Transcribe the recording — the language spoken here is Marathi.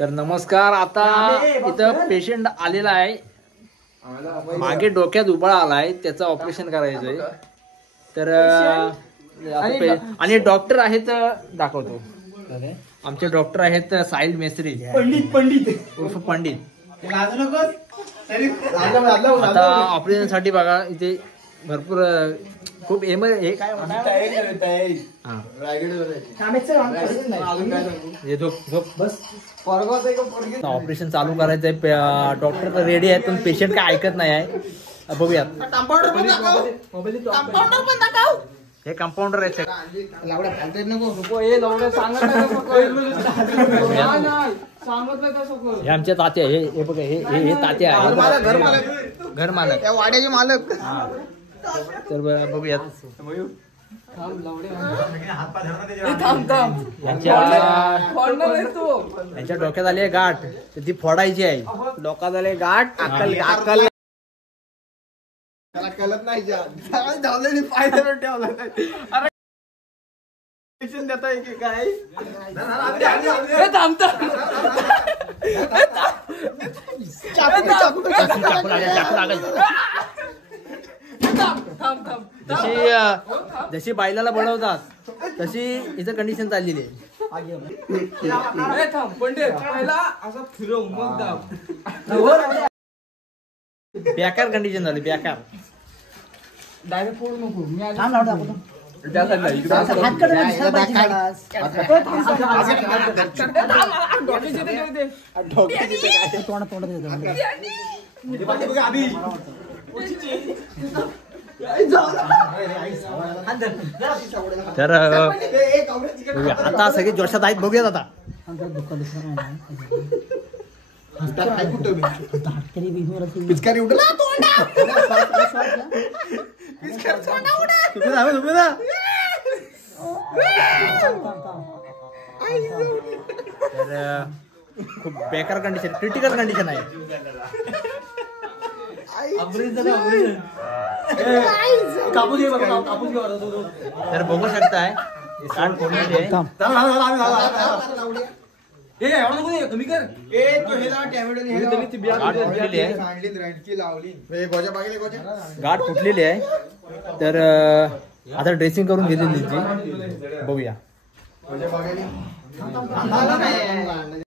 तर नमस्कार. आता इथं पेशंट आलेला आहे, मागे डोक्यात उबाळा आलाय, त्याचं ऑपरेशन करायचंय. तर आणि डॉक्टर आहेत, दाखवतो. आमचे डॉक्टर आहेत साहिल मेस्त्री, पंडित उर्फ पंडित. आता ऑपरेशन साठी बघा इथे भरपूर खूप हे काय ऑपरेशन चालू करायचंय. डॉक्टर तर रेडी आहेत, पण पेशंट काय ऐकत नाही आहे. बघूयात. हे कंपाऊंडर आहेत. हे आमच्या तात्या, हे बघा, हे तात्या आहे, घर मालक, वाड्याचे मालक. तर बघूयात. यांच्या डोक्यात आली आहे गाठ, तर ती फोडायची आहे. डोक्यात आले गाठ, अक्कल कळत नाही. देता की काय जशी बायलाला बनवतात तशी इथं कंडिशन चाललेली आहे. बेकार कंडिशन झाली, बेकार. डायरेक्ट फोड नको. तर आता सगळे जोशात आहेत, बघूयात आता. पिचकारी खूप बेकार कंडिशन, क्रिटिकल कंडिशन आहे. तर बघू शकताय गाठ फोडलेली आहे. गाठ फुटलेली आहे. तर आता ड्रेसिंग करून घेतली, बघूया.